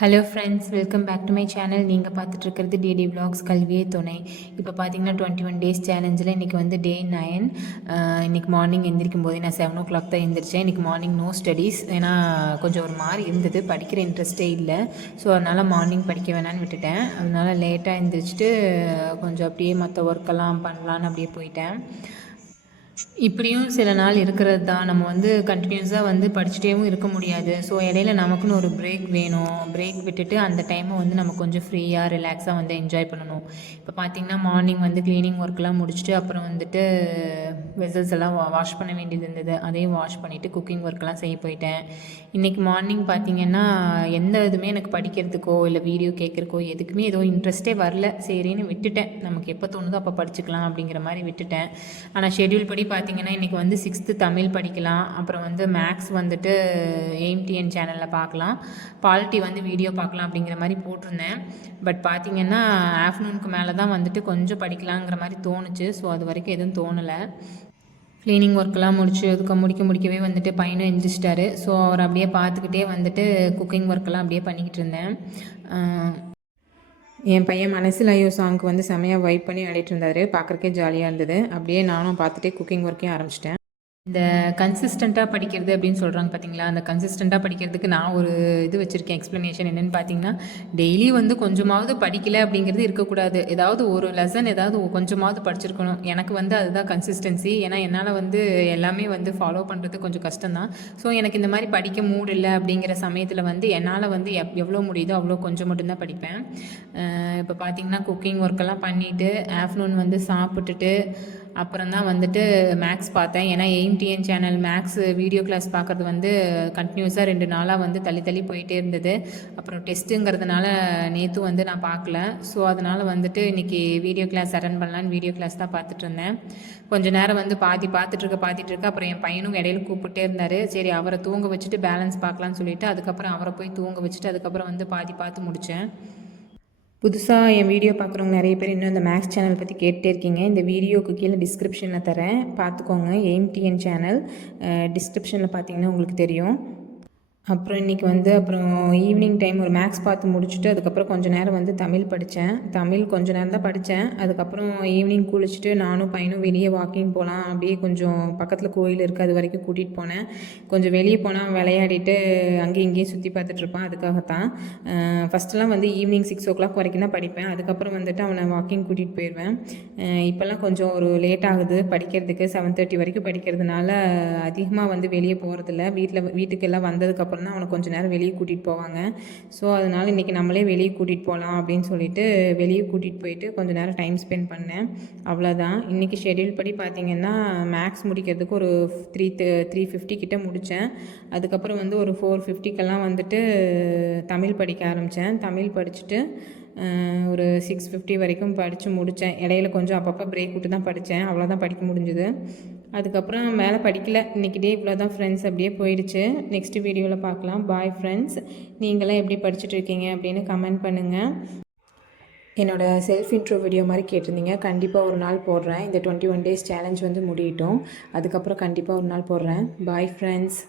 Hello friends, welcome back to my channel. நீங்கள் பார்த்துட்ருக்கிறது DD vlogs கல்வியே துணை. இப்போ பார்த்தீங்கன்னா 21 டேஸ் சேலஞ்சில் இன்றைக்கி வந்து டே 9. இன்றைக்கி மார்னிங் எந்திரிக்கும் போதே நான் 7 o'clock தான் எழுந்திரிச்சேன். இன்றைக்கி மார்னிங் நோ ஸ்டடீஸ், ஏன்னா கொஞ்சம் ஒரு மாதிரி இருந்தது, படிக்கிற இன்ட்ரெஸ்ட்டே இல்லை. ஸோ அதனால் மார்னிங் படிக்க வேணான்னு விட்டுட்டேன். அதனால் லேட்டாக எழுந்திரிச்சிட்டு கொஞ்சம் அப்படியே மற்ற ஒர்க்கெல்லாம் பண்ணலான்னு அப்படியே போயிட்டேன். இப்படியும் சில நாள் இருக்கிறது தான். நம்ம வந்து கண்டினியூஸாக வந்து படிச்சுட்டேவும் இருக்க முடியாது. ஸோ இடையில நமக்குன்னு ஒரு பிரேக் வேணும். பிரேக் விட்டுட்டு அந்த டைமை வந்து நம்ம கொஞ்சம் ஃப்ரீயாக ரிலாக்ஸாக வந்து என்ஜாய் பண்ணணும். இப்போ பார்த்திங்கன்னா மார்னிங் வந்து க்ளீனிங் ஒர்க்லாம் முடிச்சுட்டு அப்புறம் வந்துட்டு வெசல்ஸ் எல்லாம் வாஷ் பண்ண வேண்டியது இருந்தது. அதையும் வாஷ் பண்ணிவிட்டு குக்கிங் ஒர்க்கெலாம் செய்ய போயிட்டேன். இன்றைக்கி மார்னிங் பார்த்திங்கன்னா எந்த இதுவுமே எனக்கு படிக்கிறதுக்கோ இல்லை வீடியோ கேட்குறக்கோ எதுக்குமே ஏதோ இன்ட்ரெஸ்ட்டே வரல. சரின்னு விட்டுட்டேன். நமக்கு எப்போ தோணுதோ அப்போ படிச்சுக்கலாம் அப்படிங்கிற மாதிரி விட்டுட்டேன். ஆனால் ஷெட்யூல் படி பார்த்திங்கன்னா இன்றைக்கி வந்து 6th தமிழ் படிக்கலாம். அப்புறம் வந்து மேக்ஸ் வந்துட்டு AIMTN சேனலில் பார்க்கலாம். பாலிட்டி வந்து வீடியோ பார்க்கலாம் அப்படிங்கிற மாதிரி போட்டிருந்தேன். பட் பார்த்திங்கன்னா ஆஃப்டர்நூனுக்கு மேலே தான் வந்துட்டு கொஞ்சம் படிக்கலாங்கிற மாதிரி தோணுச்சு. ஸோ அது வரைக்கும் எதுவும் தோணலை. க்ளீனிங் ஒர்க்கெலாம் முடிக்கவே வந்துட்டு பையனும் எந்திரிச்சிட்டாரு. ஸோ அவர் அப்படியே பார்த்துக்கிட்டே வந்துட்டு குக்கிங் ஒர்க்கெல்லாம் அப்படியே பண்ணிக்கிட்டு இருந்தேன். என் பையன் மனசில் ஐயோ சாங்க்கு வந்து செமையாக வைப் பண்ணி ஆடிட்டு இருந்தார். பார்க்குறக்கே ஜாலியாக இருந்தது. அப்படியே நானும் பார்த்துட்டே குக்கிங் ஒர்க்கையும் ஆரம்பிச்சிட்டேன். இந்த கன்சிஸ்டண்ட்டாக படிக்கிறது அப்படின்னு சொல்கிறாங்க பார்த்தீங்களா, அந்த கன்சிஸ்டண்ட்டாக படிக்கிறதுக்கு நான் ஒரு இது வச்சுருக்கேன், எக்ஸ்ப்ளனேஷன். என்னென்னு பார்த்தீங்கன்னா, டெய்லி வந்து கொஞ்சமாவது படிக்கலை அப்படிங்கிறது இருக்கக்கூடாது. ஏதாவது ஒரு லெசன் ஏதாவது கொஞ்சமாவது படிச்சிருக்கணும். எனக்கு வந்து அதுதான் கன்சிஸ்டன்சி. ஏன்னா என்னால் வந்து எல்லாமே வந்து ஃபாலோ பண்ணுறது கொஞ்சம் கஷ்டம்தான். ஸோ எனக்கு இந்த மாதிரி படிக்க மூடு இல்லை அப்படிங்கிற சமயத்தில் வந்து என்னால் வந்து எவ்வளோ முடியுதோ அவ்வளோ கொஞ்சம் மட்டும்தான் படிப்பேன். இப்போ பார்த்திங்கன்னா குக்கிங் ஒர்க்கெல்லாம் பண்ணிவிட்டு ஆஃப்டர்நூன் வந்து சாப்பிட்டுட்டு அப்புறம் தான் வந்துட்டு மேக்ஸ் பார்த்தேன். ஏன்னா AIMTN channel maths video class பார்க்குறது வந்து கண்டினியூஸாக 2 நாளாக வந்து தள்ளி போயிட்டே இருந்தது. அப்புறம் டெஸ்ட்டுங்கிறதுனால நேற்று வந்து நான் பார்க்கல. ஸோ அதனால் வந்துட்டு இன்றைக்கி வீடியோ கிளாஸ் அட்டன் பண்ணலான்னு வீடியோ கிளாஸ் தான் பார்த்துட்டு இருந்தேன். கொஞ்சம் நேரம் வந்து பார்த்துட்டு இருக்க அப்புறம் என் பையனும் இடையில கூப்பிட்டே இருந்தார். சரி, அவரை தூங்க வச்சுட்டு பேலன்ஸ் பார்க்கலான்னு சொல்லிவிட்டு அதுக்கப்புறம் அவரை போய் தூங்க வச்சுட்டு அதுக்கப்புறம் வந்து பார்த்து முடித்தேன். புதுசாக என் வீடியோ பார்க்குறவங்க நிறைய பேர் இன்னும் இந்த மேக்ஸ் சேனல் பற்றி கேட்டே இருக்கீங்க. இந்த வீடியோக்கு கீழே டிஸ்கிரிப்ஷனில் தரேன், பார்த்துக்கோங்க. AIMTN சேனல் டிஸ்கிரிப்ஷனில் பார்த்தீங்கன்னா உங்களுக்கு தெரியும். அப்புறம் இன்றைக்கி வந்து ஈவினிங் டைம் ஒரு மேக்ஸ் பார்த்து முடிச்சுட்டு அதுக்கப்புறம் கொஞ்சம் நேரம் வந்து தமிழ் படித்தேன். தமிழ் கொஞ்சம் நேரம் தான் படித்தேன். அதுக்கப்புறம் ஈவினிங் குளிச்சுட்டு நானும் பையனும் வெளியே வாக்கிங் போகலாம், அப்படியே கொஞ்சம் பக்கத்தில் கோயில் இருக்குது, அது வரைக்கும் கூட்டிகிட்டு போனேன். கொஞ்சம் வெளியே போனால் விளையாடிட்டு அங்கேயும் இங்கேயும் சுற்றி பார்த்துட்ருப்பான். அதுக்காகத்தான் ஃபஸ்ட்டெல்லாம் வந்து ஈவினிங் 6 o'clock வரைக்கும் தான் படிப்பேன். அதுக்கப்புறம் வந்துட்டு அவனை வாக்கிங் கூட்டிகிட்டு போயிடுவேன். இப்போல்லாம் கொஞ்சம் ஒரு லேட் ஆகுது படிக்கிறதுக்கு. 7:30 வரைக்கும் படிக்கிறதுனால அதிகமாக வந்து வெளியே போகிறதில்ல. வீட்டுக்கெல்லாம் வந்ததுக்கப்புறம் தான் அவனை கொஞ்சம் நேரம் வெளியே கூட்டிகிட்டு போவாங்க. ஸோ அதனால் இன்றைக்கி நம்மளே வெளியே கூட்டிகிட்டு போகலாம் அப்படின்னு சொல்லிட்டு வெளியே கூட்டிகிட்டு போயிட்டு கொஞ்சம் நேரம் டைம் ஸ்பெண்ட் பண்ணேன். அவ்வளோதான். இன்றைக்கி ஷெட்யூல் படி பார்த்திங்கன்னா மேக்ஸ் முடிக்கிறதுக்கு ஒரு 350 கிட்ட முடித்தேன். அதுக்கப்புறம் வந்து ஒரு 450க்கெல்லாம் வந்துட்டு தமிழ் படிக்க ஆரம்பித்தேன். தமிழ் படிச்சுட்டு ஒரு 650 வரைக்கும் படித்து முடித்தேன். இடையில கொஞ்சம் அப்பப்போ பிரேக் விட்டு தான் படித்தேன். அவ்வளோதான் படிக்க முடிஞ்சுது. அதுக்கப்புறம் மேலே படிக்கல. இன்றைக்கி டே இவ்வளோ தான் ஃப்ரெண்ட்ஸ், அப்படியே போயிடுச்சு. நெக்ஸ்ட் வீடியோவில் பார்க்கலாம். Bye friends. நீங்களாம் எப்படி படிச்சுட்ருக்கீங்க அப்படின்னு கமெண்ட் பண்ணுங்கள். என்னோடய செல்ஃப் இன்ட்ரோ வீடியோ மாதிரி கேட்டிருந்தீங்க. கண்டிப்பாக ஒரு நாள் போடுறேன். இந்த 21 டேஸ் சேலஞ்ச் வந்து முடியட்டும். அதுக்கப்புறம் கண்டிப்பாக ஒரு நாள் போடுறேன். Bye friends.